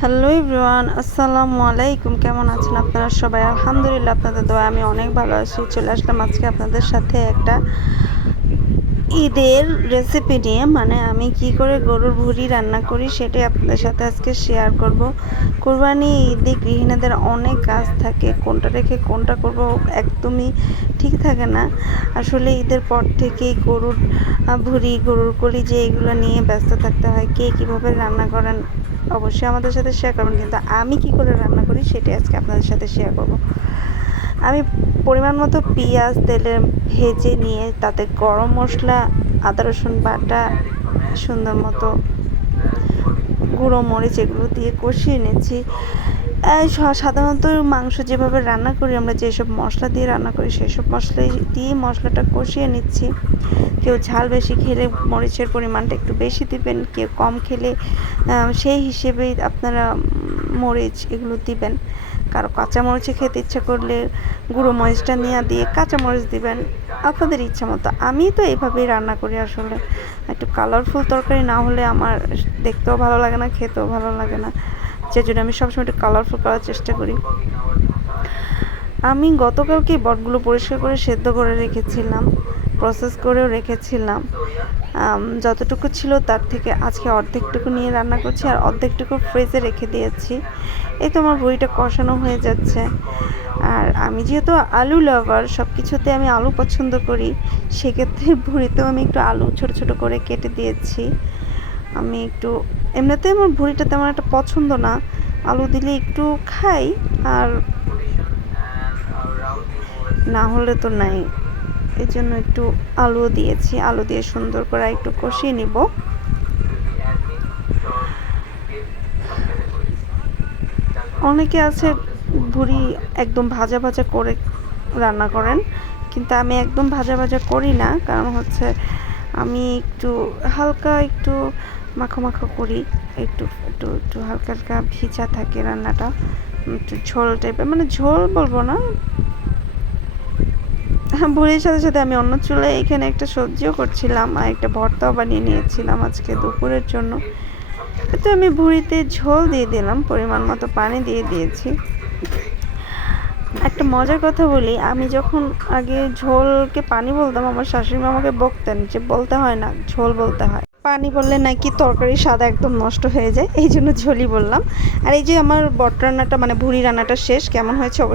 Hello everyone, আসসালামু আলাইকুম। কেমন আছেন আপনারা সবাই? আলহামদুলিল্লাহ, আপনাদের দোয়ায় আমি অনেক ভালো আছি। চলে আসলাম আজকে আপনাদের সাথে একটা ঈদের রেসিপি নিয়ে, মানে আমি কি করে গরুর ভুঁড়ি রান্না করি সেটাই আপনাদের সাথে আজকে শেয়ার করব। কোরবানি ঈদে গৃহিণীদের অনেক কাজ থাকে, কোনটা রেখে কোনটা করব একদমই ঠিক থাকে না। আসলে ঈদের পর থেকেই গরুর ভুঁড়ি, গরুর কলিজা এগুলো নিয়ে ব্যস্ত থাকতে হয়। কে কীভাবে রান্না করেন অবশ্যই আমাদের সাথে শেয়ার করবেন, কিন্তু আমি কি করে রান্না করি সেটাই আজকে আপনাদের সাথে শেয়ার করব। আমি পরিমাণ মতো পেঁয়াজ তেলে ভেজে নিয়ে তাতে গরম মশলা, আদা রসুন বাটা, সুন্দর মতো গুঁড়ো মরিচ এগুলো দিয়ে কষিয়ে নিচ্ছি। সাধারণত মাংস যেভাবে রান্না করি আমরা, যেসব মশলা দিয়ে রান্না করি সেই সব মশলা দিয়ে মশলাটা কষিয়ে নিচ্ছি। কেউ ঝাল বেশি খেলে মরিচের পরিমাণটা একটু বেশি দিবেন, কেউ কম খেলে সেই হিসেবেই আপনারা মরিচ এগুলো দিবেন। কারো কাঁচামরিচে খেতে ইচ্ছা করলে গুঁড়ো মরিচটা নিয়ে দিয়ে কাঁচামরিচ দিবেন, আপনাদের ইচ্ছা মতো। আমি তো এইভাবেই রান্না করি। আসলে একটু কালারফুল তরকারি না হলে আমার দেখতেও ভালো লাগে না, খেতেও ভালো লাগে না, যে জন্য আমি সবসময় একটু কালারফুল করার চেষ্টা করি। আমি গতকালকে বটগুলো পরিষ্কার করে সেদ্ধ করে রেখেছিলাম, প্রসেস করেও রেখেছিলাম। যতটুকু ছিল তার থেকে আজকে অর্ধেকটুকু নিয়ে রান্না করছি, আর অর্ধেকটুকু ফ্রিজে রেখে দিয়েছি। এই তো আমার ভুঁড়িটা কষানো হয়ে যাচ্ছে। আর আমি যেহেতু আলু লাভার, সব কিছুতে আমি আলু পছন্দ করি, সেক্ষেত্রে ভুঁড়িতেও আমি একটু আলু ছোট ছোট করে কেটে দিয়েছি। আমি একটু এমনিতে আমার ভুঁড়িটা তেমন একটা পছন্দ না, আলু দিলে একটু খাই, আর না হলে তো নাই। এই জন্য একটু আলুও দিয়েছি, আলু দিয়ে সুন্দর করে একটু কষিয়ে নিব। অনেকে আছে ভুঁড়ি একদম ভাজা ভাজা করে রান্না করেন, কিন্তু আমি একদম ভাজা ভাজা করি না। কারণ হচ্ছে আমি একটু হালকা একটু মাখো মাখো করি, একটু একটু একটু হালকা হালকা ভিজা থাকে রান্নাটা, একটু ঝোল টাইপের, মানে ঝোল বলবো না। হ্যাঁ, ভুঁড়ির সাথে সাথে আমি অন্য চুলায় এখানে একটা সবজিও করছিলাম, আর একটা ভর্তাও বানিয়ে নিয়েছিলাম আজকে দুপুরের জন্য। তো আমি ভুঁড়িতে ঝোল দিয়ে দিলাম, পরিমাণ মতো পানি দিয়ে দিয়েছি। একটা মজার কথা বলি, আমি যখন আগে ঝোলকে পানি বলতাম, আমার শাশুড়ি মা আমাকে বকতেন যে বলতে হয় না, ঝোল বলতে হয়। পানি বললে নাকি তরকারির স্বাদ একদম নষ্ট হয়ে যায়, এই জন্য ঝোলই বললাম। আর এই যে আমার বট রান্নাটা মানে ভুঁড়ি রান্নাটা শেষ, কেমন হয়েছে অবশ্যই